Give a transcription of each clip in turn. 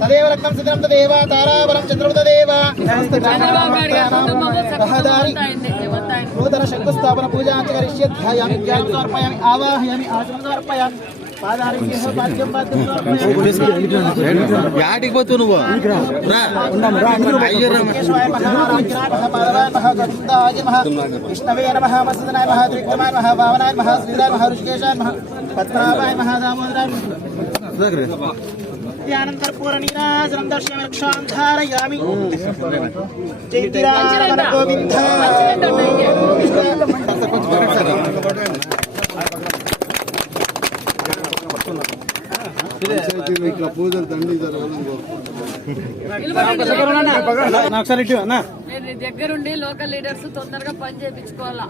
तदेव रक्तं सिद्धं तदेव ताराबलं चन्द्रं तदेव नूतन शंकुस्थापन पूजा करिष्ये ध्यायामि ज्ञानं समर्पयामि आवाहयामि आसनं समर्पयामि యాడికి పోతు నువ్వు విష్ణవే నమః వసుదనాయ నమః త్రివిక్రమాయ నమః వామనాయ నమః శ్రీరాయ నమః ఋషికేశాయ నమః పద్మనాభాయ నమః దామోదరాయ ధ్యానంతర్పూర నీరాజనం దర్శయామి రక్షాం ధారయామి జయతిరారమణ గోవింద పూజలు తండ్రి దగ్గరుండి లోకల్ లీడర్స్ తొందరగా పని చేయించుకోవాలా.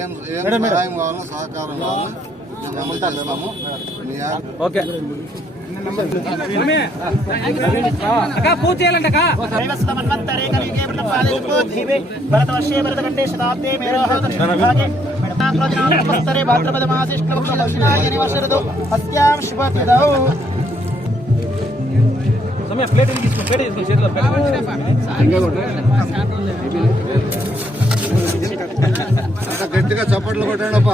ఏం సహాయం కావాలో సహకారం కావాలో ఓకే పూజ చేయాలంట భరతవర్షే భరతఖండే శతాబ్దే మేరోహరే భాద్రపద మాసిష్ణవర్షరదు హస్యాం శుభతిదౌ సమయ ప్లేట్ తీసుకో చేతిలో గట్టిగా చప్పట్లు కొట్టాడప్ప.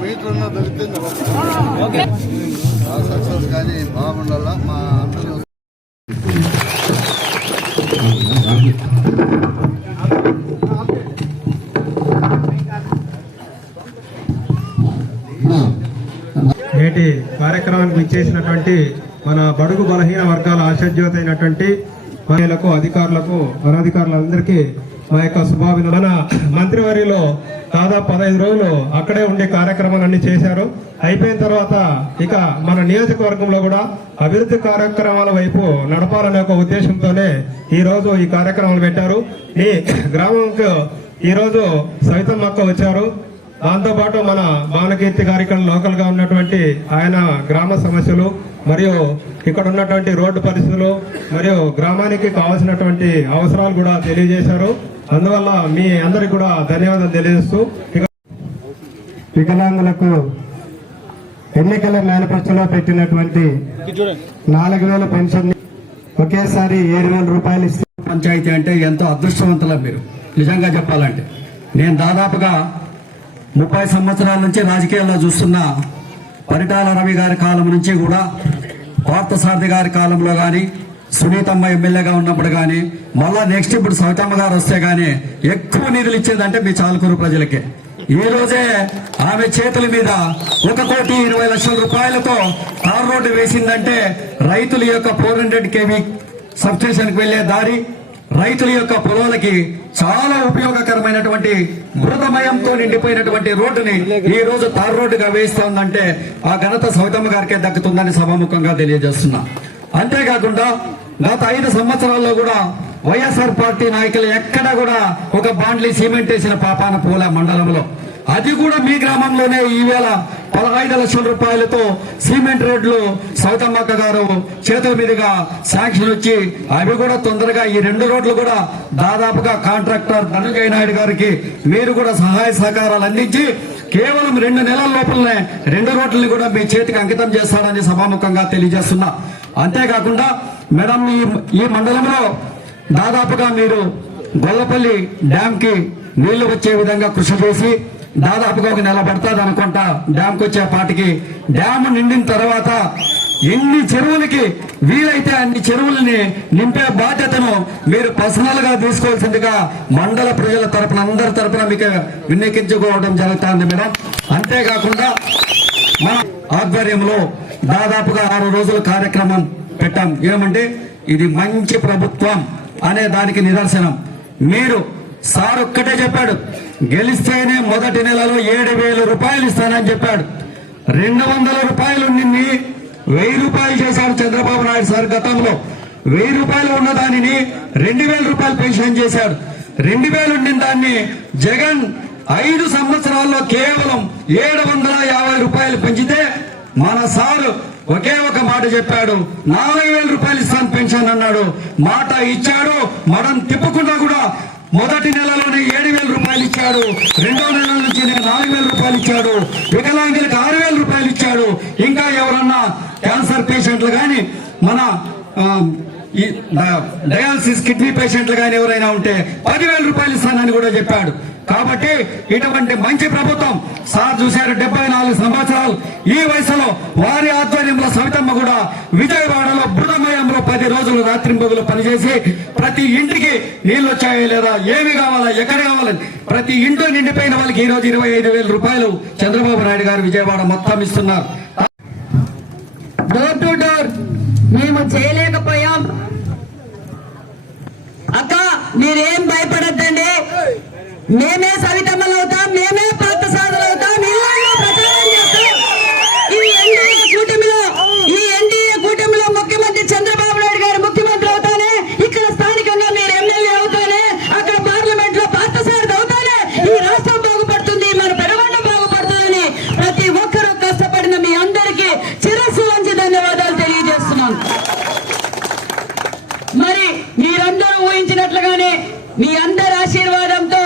మీటర్ ఉన్న దొరుకుతుంది సక్సెస్ కానీ బాగుండాలా మా అందరూ. నేటి కార్యక్రమానికి ఇచ్చేసినటువంటి మన బడుగు బలహీన వర్గాల ఆశాజ్యోతి అయినటువంటి మహిళలకు అధికారులకు అనధికారులందరికీ మా యొక్క శుభాభినందన. మన మంత్రివర్యులో దాదాపు 15 రోజులు అక్కడే ఉండే కార్యక్రమాలన్నీ చేశారు. అయిపోయిన తర్వాత ఇక మన నియోజకవర్గంలో కూడా అభివృద్ధి కార్యక్రమాల వైపు నడపాలనే ఒక ఉద్దేశంతోనే ఈ రోజు ఈ కార్యక్రమాలు పెట్టారు. ఈ గ్రామంకు ఈ రోజు సవితమ్మక్క వచ్చారు. దాంతోపాటు మన భానుకీర్తి గారి ఇక్కడ లోకల్ గా ఉన్నటువంటి ఆయన గ్రామ సమస్యలు మరియు ఇక్కడ ఉన్నటువంటి రోడ్డు పరిస్థితులు మరియు గ్రామానికి కావాల్సినటువంటి అవసరాలు కూడా తెలియజేశారు. అందువల్ల మీ అందరికి కూడా ధన్యవాదాలు తెలియజేస్తూ వికలాంగులకు ఎన్నికల మేనిఫెస్టోలో పెట్టినటువంటి 4000 పెన్షన్ ఒకేసారి 7000 రూపాయలు ఇస్తే పంచాయతీ అంటే ఎంతో అదృష్టవంతులం మీరు. నిజంగా చెప్పాలంటే నేను దాదాపుగా 30 సంవత్సరాల నుంచి రాజకీయాల్లో చూస్తున్న పరిటాల రవి గారి కాలం నుంచి కూడా పార్థసారథి గారి కాలంలో గాని సునీతమ్మ ఎమ్మెల్యేగా ఉన్నప్పుడు గాని మళ్ళా నెక్స్ట్ ఇప్పుడు సవితమ్మ గారు వస్తే గానీ ఎక్కువ నిధులు ఇచ్చేదంటే మీ చాలకూరు ప్రజలకే. ఈ రోజే ఆమె చేతుల మీద 1,20,00,000 రూపాయలతో తార్ రోడ్డు వేసిందంటే రైతుల యొక్క 400 kV సబ్స్టేషన్ కు వెళ్లే దారి, రైతుల యొక్క పొలాలకి చాలా ఉపయోగకరమైనటువంటి మృతమయంతో నిండిపోయినటువంటి రోడ్డుని ఈ రోజు తార్ రోడ్డుగా వేస్తోందంటే ఆ ఘనత సవితమ్మ గారికే దక్కుతుందని సభాముఖంగా తెలియజేస్తున్నా. అంతేకాకుండా గత 5 సంవత్సరాల్లో కూడా వైఎస్ఆర్ పార్టీ నాయకులు ఎక్కడా కూడా ఒక బాండ్లీ సిమెంట్ వేసిన పాపాన పూల మండలంలో, అది కూడా మీ గ్రామంలోనే ఈవేళ 15 లక్షల రూపాయలతో సిమెంట్ రోడ్లు సౌతమ్మక్క గారు చేతుల మీదుగా శాంక్షన్ వచ్చి అవి కూడా తొందరగా ఈ 2 రోడ్లు కూడా దాదాపుగా కాంట్రాక్టర్ ధనంజయ నాయుడు గారికి మీరు కూడా సహాయ సహకారాలు అందించి కేవలం 2 నెలల లోపలనే 2 రోడ్లని కూడా మీ చేతికి అంకితం చేస్తాడని సభాముఖంగా తెలియజేస్తున్నా. అంతేకాకుండా మేడం ఈ మండలంలో దాదాపుగా మీరు గొల్లపల్లి డ్యామ్ కి నీళ్లు వచ్చే విధంగా కృషి చేసి దాదాపుగా 1 నెల పడుతుంది అనుకుంటా డ్యామ్ కు వచ్చే పాటికి. డ్యామ్ నిండిన తర్వాత ఎన్ని చెరువులకి వీలైతే అన్ని చెరువులని నింపే బాధ్యతను మీరు పర్సనల్ గా తీసుకోవాల్సిందిగా మండల ప్రజల తరపున అందరి తరపున మీకు విన్నవించుకోవడం జరుగుతుంది మేడం. అంతేకాకుండా మన ఆధ్వర్యంలో దాదాపుగా 6 రోజుల కార్యక్రమం పెట్టాం. ఏమంటే ఇది మంచి ప్రభుత్వం అనే దానికి నిదర్శనం. మీరు సార్ ఒక్కటే చెప్పాడు, గెలిస్తేనే మొదటి నెలలో 7,000 రూపాయలు ఇస్తానని చెప్పాడు. 200 రూపాయలు నిన్ని 1000 రూపాయలు చేశాడు చంద్రబాబు నాయుడు సార్. గతంలో 1000 రూపాయలు ఉన్న దానిని 2,000 రూపాయలు పెన్షన్ చేశాడు. 2,000 ఉండిన దాన్ని జగన్ 5 సంవత్సరాల్లో కేవలం 750 రూపాయలు పెంచితే మన సారు ఒకే ఒక మాట చెప్పాడు, 4,000 రూపాయలు ఇస్తాను పెన్షన్ అన్నాడు. మాట ఇచ్చాడు, మనం తిప్పకుండా కూడా మొదటి నెలలోనే 7,000 రూపాయలు ఇచ్చాడు. 2వ నెల నుంచి 4,000 రూపాయలు ఇచ్చాడు. వికలాంగులకు 6,000 రూపాయలు ఇచ్చాడు. ఇంకా ఎవరన్నా క్యాన్సర్ పేషెంట్లు కానీ మన డయాలసిస్ కిడ్నీ పేషెంట్లు కానీ ఎవరైనా ఉంటే 10,000 రూపాయలు ఇస్తానని కూడా చెప్పాడు. కాబట్టి ఇటువంటి మంచి ప్రభుత్వం సార్ చూశారు. 74 సంవత్సరాలు ఈ వయసులో వారి ఆధ్వర్యంలో సవితమ్మ కూడా విజయవాడలో బృదమయంలో 10 రోజులు రాత్రింబగులు పనిచేసి ప్రతి ఇంటికి నీళ్లు వచ్చాయా లేదా, ఏమి కావాలా, ఎక్కడ కావాలని ప్రతి ఇంట్లో నిండిపోయిన వాళ్ళకి ఈ రోజు 25,000 రూపాయలు చంద్రబాబు నాయుడు గారు విజయవాడ మొత్తం ఇస్తున్నారు. డోర్ టు డోర్ మేము చేయలేకపోయాం. అక్క మీరేం భయపడద్దండి, మేమే సవితమ్మలు అవుతాం, మేమే పార్థసారథులు అవుతాం, ఇళ్ళల్లో ప్రచారం చేస్తాం. ఈ ఎన్డీఏ కూటమిలో ముఖ్యమంత్రి చంద్రబాబు నాయుడు గారు ముఖ్యమంత్రి అవుతానే, ఇక్కడ స్థానికంగా మీరు ఎమ్మెల్యే అవుతానే, అక్కడ పార్లమెంట్ లో పార్థసారథి అవుతానే ఈ రాష్ట్రం బాగుపడుతుంది, మన పెరగొండ బాగుపడుతుందని ప్రతి ఒక్కరూ కష్టపడిన మీ అందరికీ శిరస్సు వంచి ధన్యవాదాలు తెలియజేస్తున్నాను. మరి మీరందరూ ఊహించినట్లుగానే మీ అందరి ఆశీర్వాదంతో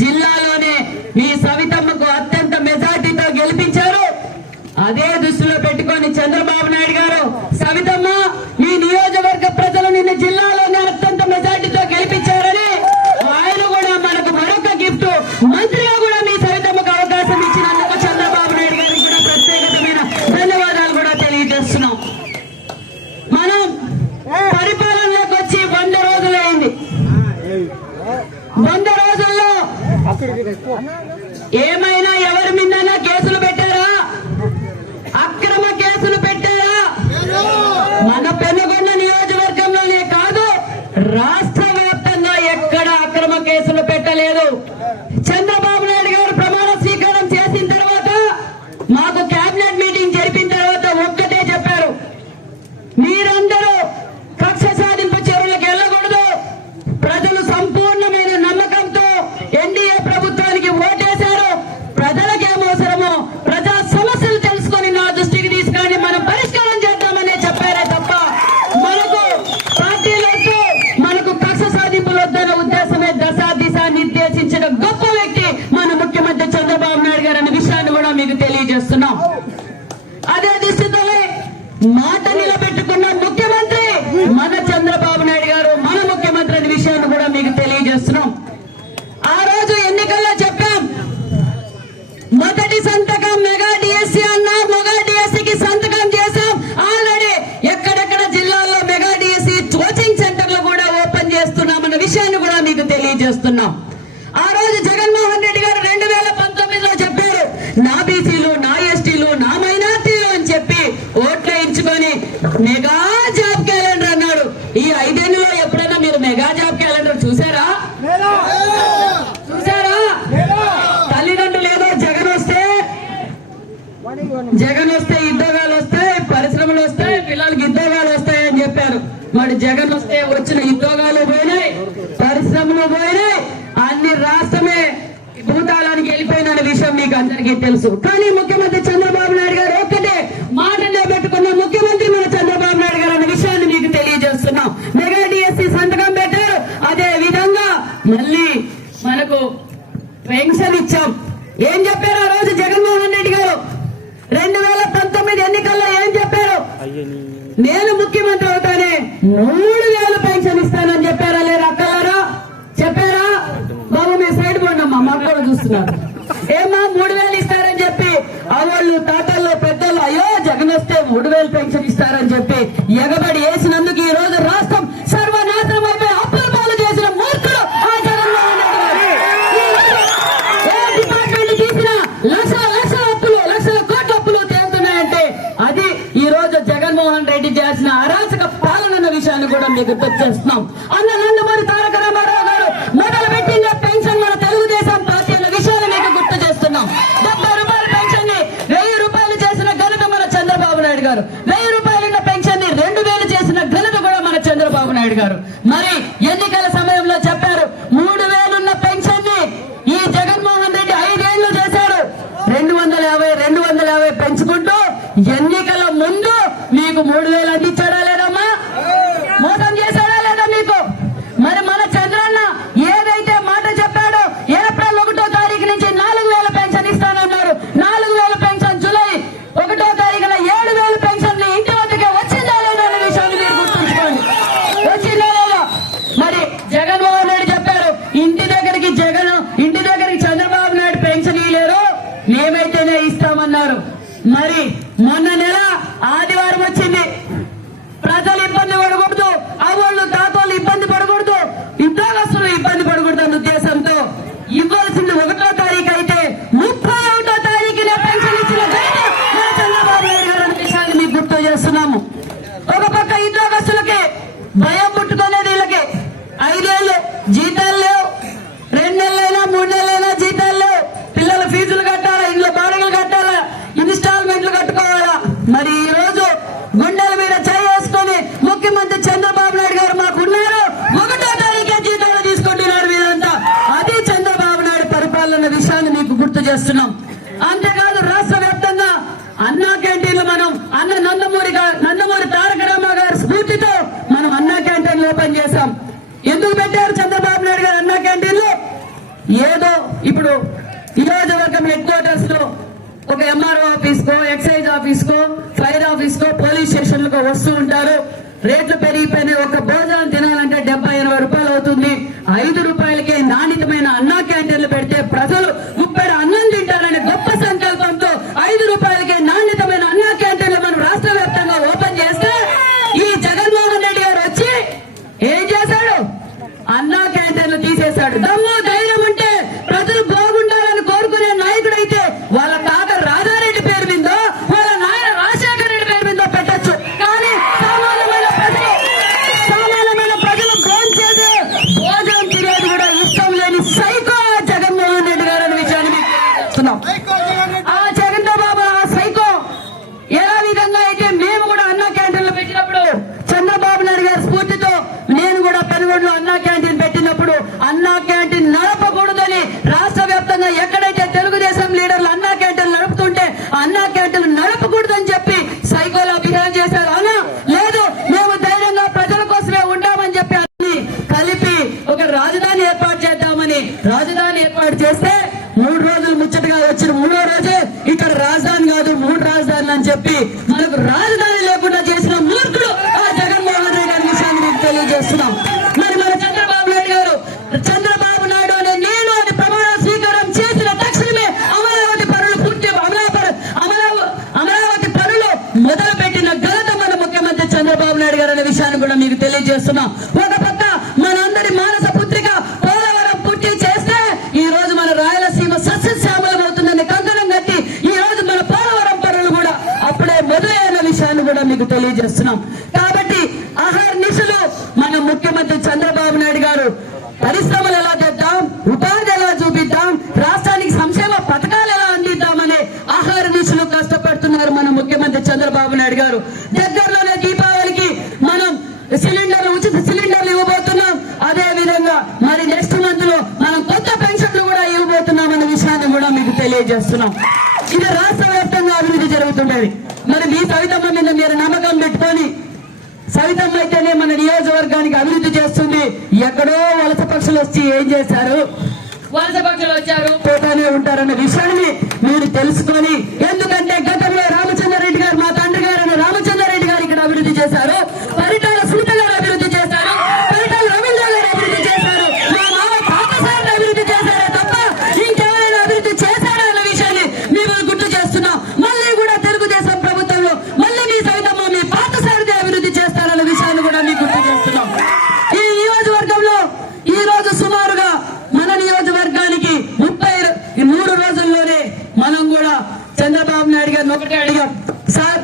జిల్లాలోనే మీ సవితమ్మకు అత్యంత మెజార్టీతో గెలిపించారు. అదే దృష్టిలో పెట్టుకొని చంద్రబాబు నాయుడు గారు, సవితమ్మ మీ నియోజకవర్గ ప్రజలు నిన్న జిల్లాలోనే అత్యంత మెజార్టీతో గెలిపించారని ఆయన కూడా మనకు మరొక గిఫ్ట్, మంత్రిగా కూడా మీ సవితమ్మకు అవకాశం ఇచ్చినందుకు చంద్రబాబు నాయుడు గారికి కూడా ప్రత్యేకమైన ధన్యవాదాలు కూడా తెలియజేస్తున్నాం. మనం పరిపాలనలోకి వచ్చి 100 రోజులు అయింది. 100 రోజుల్లో ఏమైనా ఎవరి మీదైనా కేసులు పెట్టారా? అక్రమ కేసులు పెట్టారా? మన పెనుగొండ నియోజకవర్గంలోనే కాదు, రాష్ట్ర వ్యాప్తంగా ఎక్కడ అక్రమ కేసులు పెట్టలేదు. చంద్రబాబు నాయుడు గారు ప్రమాణ స్వీకారం చేసిన తర్వాత మాకు కేబినెట్ మీటింగ్ జరిపిన తర్వాత ఒక్కటే చెప్పారు, మీరందరూ కక్ష సాధింపు చర్యలకు వెళ్ళకూడదు. ప్రజలు సంపూర్ణమైన నమ్మకంతో ఎన్డీఏ ప్రభుత్వానికి ఓటేశారు. ప్రజలకేం అవసరమో ప్రజా సమస్యలు తెలుసుకొని నా దృష్టికి తీసుకొని మనం పరిష్కారం చేద్దామనే చెప్పారే తప్ప మనకు పార్టీలు వద్దు, మనకు కక్ష సాధింపులు వద్దన్న ఉద్దేశమే దిశ నిర్దేశించిన గొప్ప వ్యక్తి మన ముఖ్యమంత్రి చంద్రబాబు నాయుడు గారు అనే విషయాన్ని కూడా మీకు తెలియజేస్తున్నాం. అదే దృష్టితోనే మాట నిలబెట్టుకున్న ముఖ్యమంత్రి మన చంద్రబాబు నాయుడు గారు, మన ముఖ్యమంత్రి అనే విషయాన్ని కూడా మీకు తెలియజేస్తున్నాం. ఆ రోజు ఎన్నికల్లో చెప్పాం, మొదటి సంతకం మెగా డిఎస్సీ అన్నా, మెగా డిఎస్సీకి సంతకం చేశాం. ఆల్రెడీ ఎక్కడెక్కడ జిల్లాల్లో మెగా డిఎస్సీ కోచింగ్ సెంటర్లు కూడా ఓపెన్ చేస్తున్నామన్న విషయాన్ని కూడా మీకు తెలియజేస్తున్నాం. ఆ రోజు జగన్మోహన్ రెడ్డి గారు 2019లో చెప్పారు, నా బీసీలు, నా ఎస్టీలు, నా మైనార్టీలు అని చెప్పి ఓట్లు వేయించుకొని మెగా జాబ్ క్యాలెండర్ అన్నాడు. ఈ 5 ఏళ్లలో ఎప్పుడైనా మీరు మెగా జాబ్ క్యాలెండర్ చూసారా? తల్లిదండ్రులు ఏదో జగన్ వస్తే ఉద్యోగాలు వస్తాయి, పరిశ్రమలు వస్తాయి, పిల్లలకి ఉద్యోగాలు వస్తాయని చెప్పారు. మరి జగన్ వస్తే వచ్చిన ఉద్యోగాలు పోయినాయి, పరిశ్రమలు పోయినాయి, అన్ని రాష్ట్రమే భూతాళానికి వెళ్ళిపోయిన విషయం మీకు అందరికీ తెలుసు. కానీ ముఖ్యమంత్రి చంద్రబాబు నాయుడు గారు ఒక్కటే మాట నిలబెట్టుకున్న ముఖ్యమంత్రి మన చంద్రబాబు నాయుడు గారు అనే విషయాన్ని మీకు తెలియజేస్తున్నాం. మెగా డిఎస్సీ సంతకం పెట్టారు. అదే విధంగా మళ్ళీ మనకు పెన్షన్ ఇచ్చాం. ఏం చెప్పారు ఆ రోజు జగన్మోహన్ రెడ్డి గారు? 2019 ఎన్నికల్లో ఏం చెప్పారు? నేను ముఖ్యమంత్రి అవుతానే 3,000 పెన్షన్ ఇస్తానని చెప్పారా లేరా అక్కలారా? చెప్పారా? బాబు మీ సైడ్ పోండమ్మా, మాకు కూడా చూస్తున్నారు. ఏమా 3,000 ఇస్తారని చెప్పి వాళ్ళు తాతల్లో పెద్దలు అయ్యో జగన్ వస్తే 3,000 పెన్షన్ ఇస్తారని చెప్పి ఎగబడి వేసినందుకు ఈ రోజు రాష్ట్రం సర్వనాశనం అయిపోయి అప్పుల పాలు చేసిన మూర్ఖుడు ఆ జగన్మోహన్ రెడ్డి గారు. ఏ డిపార్ట్మెంట్ తీసినా లక్షల అప్పులు, లక్షల కోట్ల అప్పులు తేలుతున్నాయంటే అది ఈ రోజు జగన్మోహన్ రెడ్డి చేసిన అరాచక పాలన విషయాన్ని కూడా మీకు గుర్తు చేస్తున్నాం. అన్న నందమూరి తారక రామారావు గారు మొదలు పెట్టిన పెన్షన్ మన తెలుగుదేశం పార్టీ అన్న విషయాన్ని మీకు గుర్తు చేస్తున్నాం. 70 రూపాయల పెన్షన్ ని 1000 రూపాయలు చేసిన ఘనత మన చంద్రబాబు నాయుడు గారు. 1000 రూపాయలున్న పెన్షన్ ని 2000 చేసిన ఘనత కూడా మన చంద్రబాబు నాయుడు గారు. మరి ఎన్నికల సమయంలో చెప్పారు 3000 ఉన్న పెన్షన్ ని ఈ జగన్మోహన్ రెడ్డి 5 ఏళ్లు చేశాడు. 250 పెంచుకుంటూ ఎన్నికల ముందు మీకు 3000 అందించాడా లేదమ్మా? మోసం చేశాడా లేదా మీకు? మరి మన చంద్రన్న ఏదైతే మాట చెప్పాడో ఏప్రిల్ 1వ తారీఖు నుంచి 4000 పెన్షన్ ఇస్తానన్నారు. 4000 పెన్షన్ జూలై 1వ తారీఖున 7000 పెన్షన్ ఇంటి వద్దకే వచ్చిందా లేదా అనే విషయాన్ని మీరు గుర్తుంచుకోండి. వచ్చిందా లేదా? మరి జగన్మోహన్ రెడ్డి చెప్పారు ఇంటి దగ్గరికి చంద్రబాబు నాయుడు పెన్షన్ ఇవ్వలేరు, మేమైతేనే ఇస్తామన్నారు. మరి మొన్న నెల ఆదివారం వచ్చింది. ప్రజలు ఇబ్బంది పడకూడదు, అవ్వళ్ళు తాతోళ్ళు ఇబ్బంది పడకూడదు, ఉద్యోగస్తులు ఇబ్బంది పడకూడదు అన్న ఉద్దేశంతో ఇవ్వాల్సింది 1వ తారీఖు అయితే 31వ తారీఖున పెన్షన్ ఇచ్చిన ఘనత మన చంద్రబాబు నాయుడు గారు అనే విషయాన్ని మీకు గుర్తు చేస్తున్నాము. ఒక పక్క ఉద్యోగస్తులకి భయం పుట్టుకునేది, వీళ్ళకి 5 ఏళ్ళు జీతాలు లేవు, 2 నెలలైనా 3 నెలలైనా జీతాలు లేవు, పిల్లల ఫీజులు కట్టాలా, ఇంట్లో బాడుగలు కట్టాలా, ఇన్స్టాల్మెంట్లు కట్టుకోవాలా. మరి ఈ రోజు గుండెల మీద చేసుకొని ముఖ్యమంత్రి చంద్రబాబు నాయుడు గారు మాకున్నారు, 1వ తారీఖే జీతాలు తీసుకుంటున్నారు వీళ్ళంతా. అది చంద్రబాబు నాయుడు పరిపాలన విషయాన్ని మీకు గుర్తు చేస్తున్నాం. అంతేకాదు రాష్ట్ర వ్యాప్తంగా అన్నా క్యాంటీన్లు మనం అన్న నందమూరి తారక రామారావు గారి స్ఫూర్తితో మనం అన్నా క్యాంటీన్లు ఓపెన్ చేశాం. ఎందుకు పెట్టారు చంద్రబాబు నాయుడు గారు అన్నా క్యాంటీన్లు? ఏదో ఇప్పుడు నియోజకవర్గం హెడ్ క్వార్టర్స్ లో ఒక ఎంఆర్ఓ ఆఫీస్ కో, ఎక్సైజ్ ఆఫీస్ కో, ఫైర్ ఆఫీస్ కో, పోలీస్ స్టేషన్లకు వస్తూ ఉంటారు. రేట్లు పెరిగిపోయినాయి. ఒక భోజనం తినాలంటే 70-80 రూపాయలు అవుతుంది. 5 రూపాయలకే నాణ్యతమైన అన్నా క్యాంటీన్లు పెడితే ప్రజలు గుప్పెడు అన్నం తింటారనే గొప్ప సంకల్పంతో 5 రూపాయలకే నాణ్యతమైన అన్నా క్యాంటీన్లు మనం రాష్ట్ర వ్యాప్తంగా ఓపెన్ చేస్తే ఈ జగన్మోహన్ రెడ్డి గారు వచ్చి ఏం చేశాడు? అన్నా క్యాంటీన్లు తీసేశాడు. దమ్ము ధైర్యం ఉంటే ప్రజలు బాగుండాలని కోరుకునే నాయకుడు అయితే వాళ్ళ తాత రాజారెడ్డి పేరు మీదో, వాళ్ళ నాయన రాజశేఖర రెడ్డి పేరు మీదో పెట్టచ్చు. కానీ సామాన్యమైన ప్రజలు భోజనం తినేది కూడా ఇష్టం లేని సైకో జగన్మోహన్ రెడ్డి గారు అనే విషయాన్ని చూస్తున్నాం. ఆ జగన్బాబు ఆ సైకో ఎలా విధంగా అయితే మేము కూడా అన్నా క్యాంటీన్లు పెట్టినప్పుడు చంద్రబాబు నాయుడు గారి స్ఫూర్తితో నేను కూడా పెనుగొండలో అన్నా క్యాంటీన్ పెట్టినప్పుడు అన్నా క్యాంటీన్ నడపకూడదని రాష్ట్ర వ్యాప్తంగా ఎక్కడైతే తెలుగుదేశం లీడర్లు అన్నా క్యాంటీన్ నడుపుతుంటే అన్నా క్యాంటీన్ నడపకూడదని చెప్పి సైకోలా బిహేవ్ చేశారు. అవునా? లేదు, మేము ధైర్యంగా ప్రజల కోసమే ఉంటామని చెప్పి అన్ని కలిపి ఒక రాజధాని ఏర్పాటు చేద్దామని రాజధాని ఏర్పాటు చేస్తే 3 రోజులు ముచ్చటగా వచ్చిన 3వ రోజే ఇక్కడ రాజధాని కాదు 3 రాజధానులు అని చెప్పి మనకు రాజధాని లేకుండా చేసిన మూర్ఖుడు ఆ జగన్మోహన్ రెడ్డి గారి విషయాన్ని మీకు తెలియజేస్తున్నాం. మరి మన చంద్రబాబు నాయుడు గారు అనే నేను అని ప్రమాణ స్వీకారం చేసిన తక్షణమే అమరావతి పనులు మొదలు పెట్టిన ఘనత మన ముఖ్యమంత్రి చంద్రబాబు నాయుడు గారు అనే విషయాన్ని కూడా మీకు తెలియజేస్తున్నాం. ఒక పక్క మనందరి మానస పుత్రిక పోలవరం పూర్తి చేస్తే ఈ రోజు మన రాయలసీమ సస్యశ్యామలం అవుతుందని కంకణం కట్టి ఈ రోజు మన పోలవరం పనులు కూడా అప్పుడే మొదలైన విషయాన్ని కూడా మీకు తెలియజేస్తున్నాం. కాబట్టి అహర్నిశలు మన ముఖ్యమంత్రి చంద్రబాబు నాయుడు గారు పరిశ్రమలు ఎలా తెద్దాం, ఉపాధి ఎలా చూపిద్దాం, రాష్ట్రానికి సంక్షేమ పథకాలు ఎలా అందిద్దామని అహర్నిశలు కష్టపడుతున్నారు మన ముఖ్యమంత్రి చంద్రబాబు నాయుడు గారు. దగ్గరలోనే దీపావళికి మనం ఉచిత సిలిండర్లు ఇవ్వబోతున్నాం. అదే విధంగా మరి నెక్స్ట్ మంత్ లో మనం కొత్త పెన్షన్లు కూడా ఇవ్వబోతున్నాం అనే విషయాన్ని కూడా మీకు తెలియజేస్తున్నాం. ఇది రాష్ట్ర వ్యాప్తంగా అభివృద్ధి జరుగుతుంటది. మరి మీ సవితమ్మ మీద మీరు నమ్మకం పెట్టుకొని సవితమ్మ అయితేనే మన నియోజకవర్గానికి అభివృద్ధి చేస్తుంది. ఎక్కడో వలస పక్షులు వచ్చి ఏం చేశారు? వలస పక్షులు వచ్చారు పోతానే ఉంటారన్న విషయాన్ని మీరు తెలుసుకొని, ఎందుకంటే గతంలో రామచంద్రారెడ్డి గారు మా తండ్రి గారు రామచంద్రారెడ్డి గారు ఇక్కడ అభివృద్ధి చేశారు, పరిటాల సునీత గారు అభివృద్ధి చేశారు, పరిటాల రవీంద్ర గారు అభివృద్ధి చేశారు, మా మామ తాతసారి అభివృద్ధి చేశారే తప్ప ఇంకెవరైనా అభివృద్ధి చేశారా అన్న విషయాన్ని మేము గుర్తు చేస్తున్నాం. మళ్ళీ కూడా తెలుగుదేశం ప్రభుత్వంలో మళ్ళీ మీ సైతమ్మ మీ పాతసారిదే అభివృద్ధి చేస్తారన్న విషయాన్ని కూడా మీకు గుర్తు చేస్తున్నాం. ఈ నియోజకవర్గంలో ఈ రోజు సుమారుగా మన నియోజకవర్గానికి 33 రోజుల్లోనే మనం కూడా చంద్రబాబు నాయుడు గారిని ఒకటే అడిగాం, సార్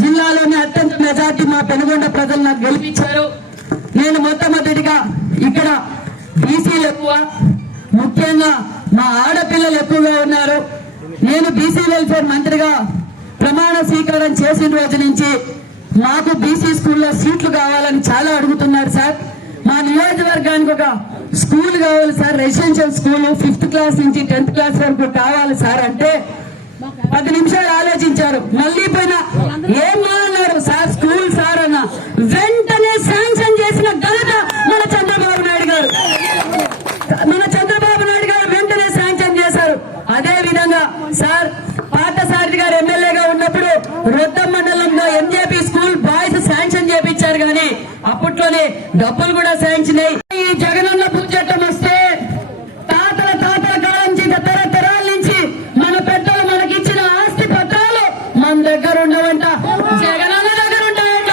జిల్లాలోనే అత్యంత మెజార్టీ మా పెనుగొండ ప్రజలు నాకు గెలిపించారు, నేను మొట్టమొదటిగా ఇక్కడ బీసీలు ఎక్కువ, ముఖ్యంగా మా ఆడపిల్లలు ఎక్కువగా ఉన్నారు. నేను బీసీ వెల్ఫేర్ మంత్రిగా ప్రమాణ స్వీకారం చేసిన రోజు నుంచి మాకు బీసీ స్కూల్లో సీట్లు కావాలని చాలా అడుగుతున్నారు సార్. మా నియోజకవర్గానికి ఒక స్కూల్ కావాలి sir, residential school 5th class నుంచి 10th క్లాస్ వరకు కావాలి సార్ అంటే 10 నిమిషాలు ఆలోచించారు. మళ్ళీ పోయినా ఏం మాట్లాడారు సార్, స్కూల్ సార్ అన్న వెంటనే శాంక్షన్ చేసిన ఘనత మన చంద్రబాబు నాయుడు గారు. వెంటనే శాంక్షన్ చేశారు. అదే విధంగా సార్ పార్థసారథి గారు ఎమ్మెల్యేగా ఉన్నప్పుడు రొద్దం మండలంలో ఎంజేపీ స్కూల్ బాయ్స్ శాంక్షన్ చేపించారు, కానీ అప్పట్లోనే డబ్బులు కూడా శాంక్షన్ అయ్యి ఈ జగనన్న బుద్ధెట్టం వస్తే తాతల కాలం నుంచి తరతరాల నుంచి మన పెద్దలు మనకిచ్చిన ఆస్తి పత్రాలు మన దగ్గర ఉండవంట, జగనన్న దగ్గర ఉంటాయంట.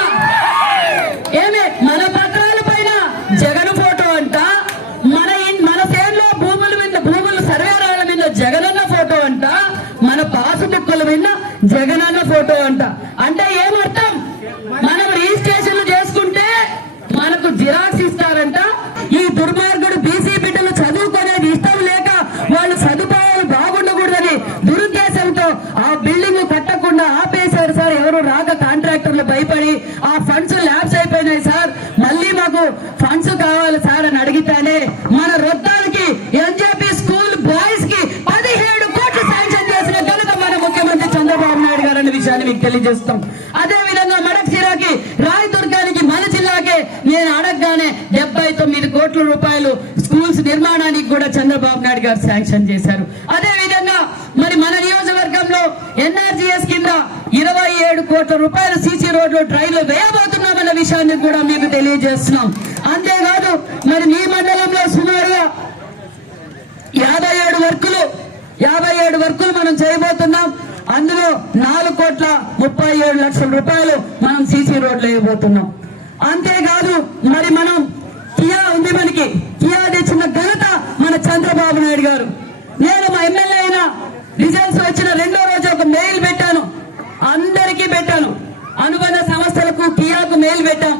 ఏమే మన పత్రాల పైన జగన్ ఫోటో అంట, మన పేర్లో భూములు సర్వేరాల మీద జగనన్న ఫోటో అంట, మన పాసు బుక్కుల మీద జగనన్న ఫోటో అంట. అంటే ఏమర్థం, మనం రిజిస్ట్రేషన్లు చేసుకుంటే మనకు జిరాక్స్ ఇస్తారంట. ఈ దుర్మార్గుడు బీసీ బిడ్డలు చదువుకునేది ఇష్టం లేక వాళ్ళు సదుపాయాలు బాగుండకూడదని దురుద్దేశంతో ఆ బిల్డింగ్ కట్టకుండా ఆపేశారు సార్. ఎవరు రాక కాంట్రాక్టర్లు భయపడి ఆ ఫండ్స్ ల్యాబ్స్ అయిపోయినాయి సార్. మళ్ళీ మాకు ఫండ్స్ కావాలి సార్ అని అడిగితేనే మన రొద్దానికి ఎన్జేపీ స్కూల్ బాయ్స్ కి 17 కోట్లు శాంక్షన్ చేసిన ఘనత మన ముఖ్యమంత్రి చంద్రబాబు నాయుడు గారు అనే విషయాన్ని మీకు తెలియజేస్తాం. అదే విధంగా మడక్సిరాకి, రాయదుర్గానికి, మన జిల్లాకే నేను అడగగానే 79 కోట్ల రూపాయలు స్కూల్స్ నిర్మాణానికి కూడా చంద్రబాబు నాయుడు గారు శాంక్షన్ చేశారు. అదే విధంగా మరి మన నియోజకవర్గంలో ఎన్ఆర్జీఎస్ కింద 27 కోట్ల రూపాయలు సీసీ రోడ్లు డ్రైవ్లు వేయబోతున్నామన్న విషయాన్ని కూడా మీకు తెలియజేస్తున్నాం. అంతేకాదు మరి మీ మండలంలో సుమారుగా 57 వర్కులు మనం చేయబోతున్నాం. అందులో 4,37,00,000 రూపాయలు మనం సీసీ రోడ్లు వేయబోతున్నాం. అంతేకాదు మరి మనం కియా ఉంది, మనకి కియా తెచ్చిన ఘనత మన చంద్రబాబు నాయుడు గారు. నేను మా ఎమ్మెల్యే అయిన రిజల్ట్స్ వచ్చిన 2వ రోజు ఒక మెయిల్ పెట్టాను, అందరికీ పెట్టాను, అనుబంధ సంస్థలకు కియాకు మెయిల్ పెట్టాం.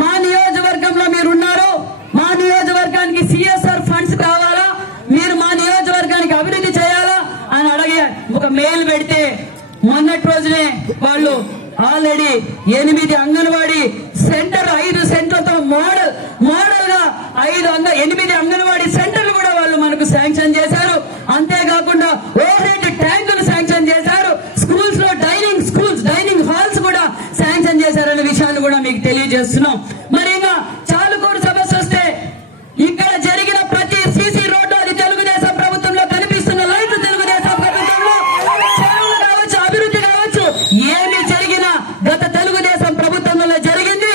మా నియోజకవర్గంలో మీరున్నారు, మా నియోజకవర్గానికి సిఎస్ఆర్ ఫండ్స్ కావాలా, మీరు మా నియోజకవర్గానికి అభివృద్ధి చేయాలా అని అడిగే ఒక మెయిల్ పెడితే మొన్నటి రోజునే వాళ్ళు ఆల్రెడీ 8 అంగన్వాడీ సెంటర్ 5 సెంటర్లతో మోడల్ గా 8 అంగన్వాడీ సెంటర్లు కూడా వాళ్ళు మనకు శాంక్షన్ చేశారు. అంతేకాకుండా ఓవర్ ట్యాంకులు శాంక్షన్ చేశారు. స్కూల్స్ లో డైనింగ్ హాల్స్ కూడా శాంక్షన్ చేశారనే విషయాన్ని కూడా మీకు తెలియజేస్తున్నాం. మరి ఇంకా చాలుకూరు సమస్య వస్తే ఇక్కడ జరిగిన ప్రతి సీసీ రోడ్డు అది తెలుగుదేశం ప్రభుత్వంలో కనిపిస్తున్న లైట్లు తెలుగుదేశం ప్రభుత్వంలో, చెరువులు కావచ్చు, అభివృద్ధి కావచ్చు, ఏమి జరిగినా గత తెలుగుదేశం ప్రభుత్వంలో జరిగింది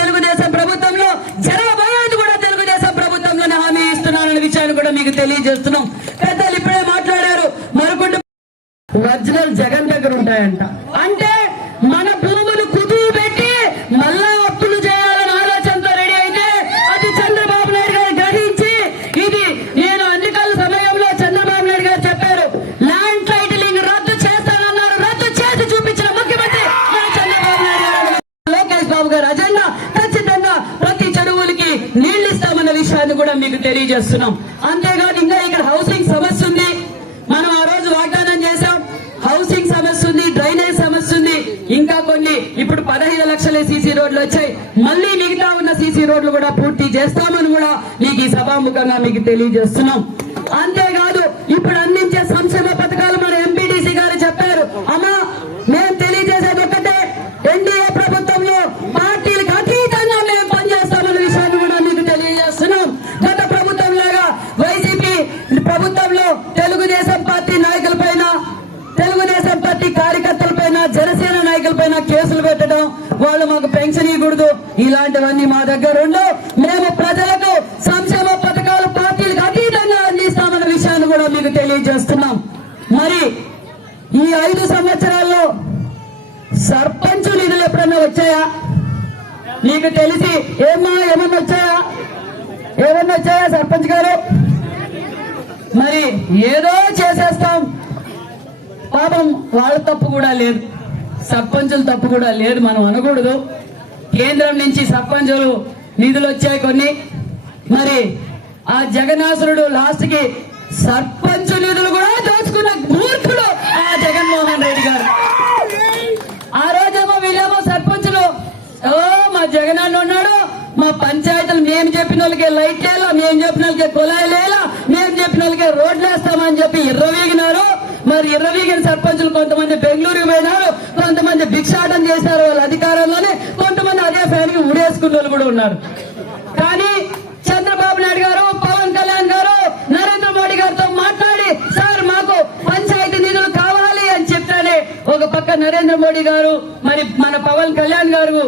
తెలుగుదేశం ప్రభుత్వంలో, జరగబోయేది కూడా తెలుగుదేశం ప్రభుత్వంలోనే హామీ ఇస్తున్నారనే విషయాన్ని కూడా మీకు తెలియజేస్తున్నాం. పెద్దలు ఇప్పుడే మాట్లాడారు, మరొకటి ఒరిజినల్ జగన్ దగ్గర ఉంటాయంట. అంటే మన భూములు కుదువు పెట్టి మళ్ళా అప్పులు చేయాలని ఆలోచనతో రెడీ అయితే అది చంద్రబాబు నాయుడు గారు గ్రహించి, ఇది నేను ఎన్నికల సమయంలో చంద్రబాబు నాయుడు గారు చెప్పారు, ల్యాండ్ టైటిలింగ్ రద్దు చేస్తానన్నారు, రద్దు చేసి చూపించిన ముఖ్యమంత్రి మన చంద్రబాబు నాయుడు గారు. లోకేష్ బాబు గారు అజెండా ఖచ్చితంగా ప్రతి చెరువులకి నీళ్లు ఇస్తామన్న విషయాన్ని కూడా మీకు తెలియజేస్తున్నాం. అంతేగాని ఇంకా ఇక్కడ హౌసింగ్ సమస్య ఉంది, మనం ఆ రోజు వాగ్దానం చేశాం. హౌసింగ్ సమస్య ఉంది, డ్రైనేజ్ సమస్య ఉంది, ఇంకా కొన్ని ఇప్పుడు 15 లక్షల సీసీ రోడ్లు వచ్చాయి. మళ్ళీ మిగతా ఉన్న సీసీ రోడ్లు కూడా పూర్తి చేస్తామని కూడా మీకు ఈ సభాముఖంగా మీకు తెలియజేస్తున్నాం. అంతేకాదు ఇప్పుడు అందించే సంక్షేమ పథకాలు మన ఎంపీడీసీ గారు చెప్పారు. అమ్మా మేము తెలియజేసేది ఒకటే, ఎన్డీఏ ప్రభుత్వంలో పార్టీలకు అతీతంగా మేము పనిచేస్తామన్న విషయాన్ని కూడా మీకు తెలియజేస్తున్నాం. గత ప్రభుత్వం లాగా వైసీపీ ప్రభుత్వంలో తెలుగుదేశం పార్టీ నాయకులపైన, తెలుగుదేశం పార్టీ కార్యకర్తలపైన, జనసేన నాయకులపైన కేసులు పెట్టడం, వాళ్ళు మాకు పెన్షన్ ఇవ్వకూడదు, ఇలాంటివన్నీ మా దగ్గర ఉండవు. మేము ప్రజలకు సంక్షేమ పథకాలు పార్టీలకు అతీతంగా అందిస్తామన్న విషయాన్ని కూడా మీకు తెలియజేస్తున్నాం. మరి ఈ 5 సంవత్సరాల్లో సర్పంచ్ నిధులు ఎప్పుడన్నా వచ్చాయా? మీకు తెలిసి ఏమన్నా వచ్చాయా సర్పంచ్ గారు? మరి ఏదో చేసేస్తాం. పాపం వాళ్ళ తప్పు కూడా లేదు, సర్పంచుల తప్పు కూడా లేదు, మనం అనకూడదు. కేంద్రం నుంచి సర్పంచులు నిధులు వచ్చాయి కొన్ని. మరి ఆ జగన్నాసురుడు లాస్ట్ కి సర్పంచ్ నిధులు కూడా దోచుకున్న మూర్ఖుడు ఆ జగన్మోహన్ రెడ్డి గారు. ఆ రోజేమో వీళ్ళేమో సర్పంచులు మా జగనన్న ఉన్నాడు, మా పంచాయతీలు మేము చెప్పిన వాళ్ళకి లైట్ వేయాలా, మేము చెప్పిన వాళ్ళకి కుళాయిలు వేయాలా, మేము చెప్పిన వాళ్ళకి రోడ్లు వేస్తామని చెప్పి ఇర్రవీగినారు. మరి ఇర్రవీగిన సర్పంచులు కొంతమంది బెంగళూరుకి పోయినారు, కొంతమంది భిక్షాటం చేశారు వాళ్ళ అధికారంలోనే, కొంతమంది అదే ఫ్యాన్ కి ఉడేసుకున్న వాళ్ళు కూడా ఉన్నారు. కానీ చంద్రబాబు నాయుడు గారు, పవన్ కళ్యాణ్ గారు నరేంద్ర మోడీ గారితో మాట్లాడి సార్ మాకు పంచాయతీ నిధులు కావాలి అని చెప్తానే ఒక పక్క నరేంద్ర మోడీ గారు మరి మన పవన్ కళ్యాణ్ గారు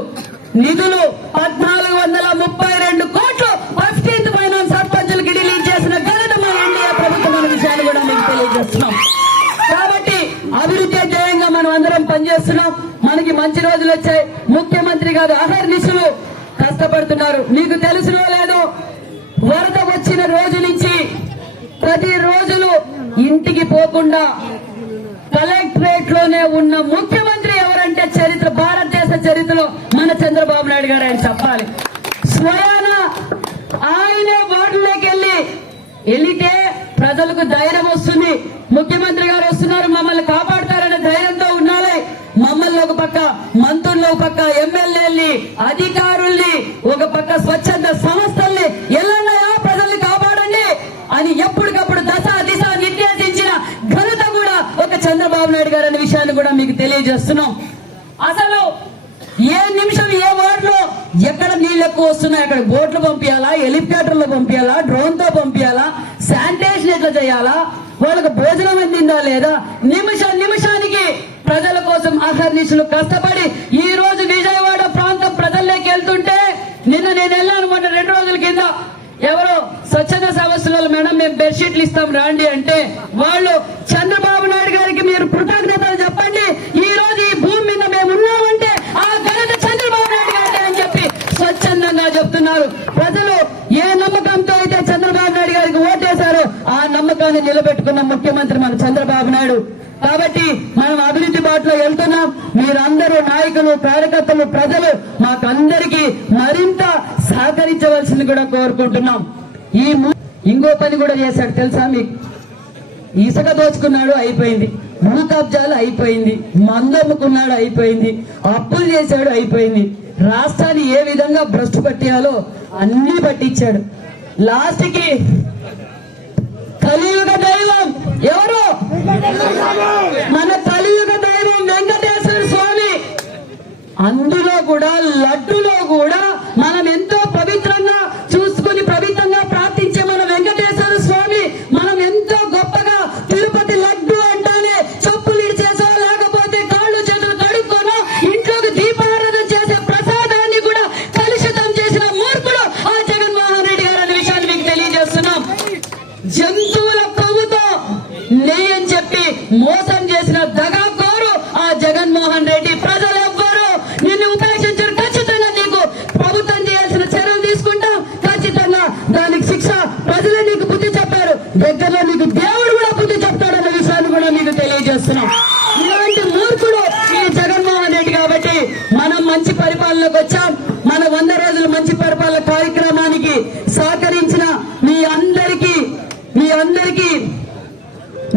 నిధులు 1432 కోట్లు 15th ఫైనాన్స్ సర్పంచులకి రిలీజ్ చేసిన ఘనత మా ఎన్డీఏ ప్రభుత్వం అనే విషయాన్ని కూడా మీకు తెలియజేస్తున్నాం. కాబట్టి అభివృద్ధి ధ్యేయంగా మనం అందరం పనిచేస్తున్నాం. మనకి మంచి రోజులు వచ్చాయి. ముఖ్యమంత్రి గారు అహర్నిశలు కష్టపడుతున్నారు. మీకు తెలుసునో లేదో, వరద వచ్చిన రోజు నుంచి ప్రతి రోజులు ఇంటికి పోకుండా కలెక్టరేట్ లోనే ఉన్న ముఖ్యమంత్రి ఎవరంటే చరిత్ర, భారతదేశ చరిత్రలో మన చంద్రబాబు నాయుడు గారు ఆయన చెప్పాలి. స్వయాన ఆయనే వార్డులోకి వెళ్లితే ప్రజలకు ధైర్యం వస్తుంది. ముఖ్యమంత్రి గారు వస్తున్నారు, మమ్మల్ని కాపాడతారనే ధైర్యంతో ఉండాలి. మమ్మల్ని ఒక పక్క మంత్రులు, ఒక పక్క ఎమ్మెల్యేల్ని, అధికారుల్ని, ఒక పక్క స్వచ్ఛంద సంస్థల్ని ఎల్లన్నయా ప్రజల్ని కాపాడండి అని ఎప్పటికప్పుడు దశ దిశ నిర్దేశించిన ఘనత కూడా ఒక చంద్రబాబు నాయుడు గారు అనే విషయాన్ని కూడా మీకు తెలియజేస్తున్నాం. అసలు ఏ నిమిషం ఏ వార్డులో ఎక్కడ నీళ్ళు ఎక్కువ వస్తున్నాయి అక్కడ బోట్లు పంపించాలా, హెలికాప్టర్లు పంపించాలా, డ్రోన్ తో పంపించాలా, శానిటేషన్ ఎట్లా చేయాలా, వాళ్ళకు భోజనం అందిందా లేదా, నిమిషానికి ప్రజల కోసం అహర్నిశలు కష్టపడి ఈ రోజు విజయవాడ ప్రాంతం ప్రజల్లోకి వెళ్తుంటే, నిన్న నేను వెళ్ళాను మొన్న 2 రోజుల కింద, ఎవరో స్వచ్ఛంద సంస్థల మేడం మేము బెడ్షీట్లు ఇస్తాం రాండి అంటే వాళ్ళు చంద్రబాబు నాయుడు గారికి మీరు కృతజ్ఞతలు చెప్పండి, ఈ రోజు ఈ భూమి మీద మేము ఉన్నామంటే ఆ ఘనత చంద్రబాబు నాయుడు గారి అని చెప్పి స్వచ్ఛందంగా చెప్తున్నారు. ప్రజలు ఏ నమ్మకంతో అయితే చంద్రబాబు నాయుడు గారికి ఓటేశారో ఆ నమ్మకాన్ని నిలబెట్టుకున్న ముఖ్యమంత్రి మన చంద్రబాబు నాయుడు. కాబట్టి మనం అభివృద్ధి బాటలో వెళ్తున్నాం. మీరందరూ నాయకులు, కార్యకర్తలు, ప్రజలు మాకందరికీ మరింత సహకరించవలసింది కూడా కోరుకుంటున్నాం. ఇంకో పని కూడా చేశాడు తెలుసా మీకు? ఇసుక దోచుకున్నాడు, అయిపోయింది. భూ కబ్జాలు అయిపోయింది. మందు అమ్ముకున్నాడు, అయిపోయింది. అప్పులు చేశాడు, అయిపోయింది. రాష్ట్రాన్ని ఏ విధంగా భ్రష్టు పట్టియాలో అన్ని పట్టించాడు. లాస్ట్ కి కలియుగ దైవం ఎవరు? మన కలియుగ దైవం వెంకటేశ్వర స్వామి. అందులో కూడా లడ్డులో కూడా మనం ఎంతో పవిత్రంగా చూసుకుని పవిత్రంగా ప్రార్థించే మన వెంకటేశ్వర స్వామి మనం ఎంతో గొప్పగా తిరుపతి లడ్డు అంటానే చెప్పులు ఇడిచేసో లేకపోతే కాళ్ళు చేతులు కడుక్కోనో ఇంట్లోకి దీపారాధన చేసే ప్రసాదాన్ని కూడా కలుషితం చేసిన మూర్ఖుడు ఆ జగన్మోహన్ రెడ్డి గారు అనే విషయాన్ని మీకు తెలియజేస్తున్నాం. జంతువుల కొవ్వుతో నెయ్యి అని చెప్పి మోసం చేసిన దగాకోరు ఆ జగన్మోహన్ రెడ్డి. ప్రజలు ఎవ్వరూ నిన్ను ఉపేక్షించారు. ఖచ్చితంగా నీకు ప్రభుత్వం చేయాల్సిన చర్యలు తీసుకుంటాం. ఖచ్చితంగా దానికి శిక్ష ప్రజలే నీకు బుద్ధి చెప్పారు. దగ్గరలో నీకు దేవుడు కూడా బుద్ధి చెప్తాడన్న విషయాన్ని కూడా మీకు తెలియజేస్తున్నాం. ఇలాంటి మూర్ఖుడు ఈ జగన్మోహన్ రెడ్డి. కాబట్టి మనం మంచి పరిపాలనకు వచ్చాం. మన 100 రోజుల మంచి పరిపాలన కార్యక్రమానికి సహకరించిన మీ అందరికీ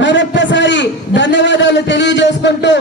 మరొక్కసారి ధన్యవాదాలు తెలియజేసుకుంటూ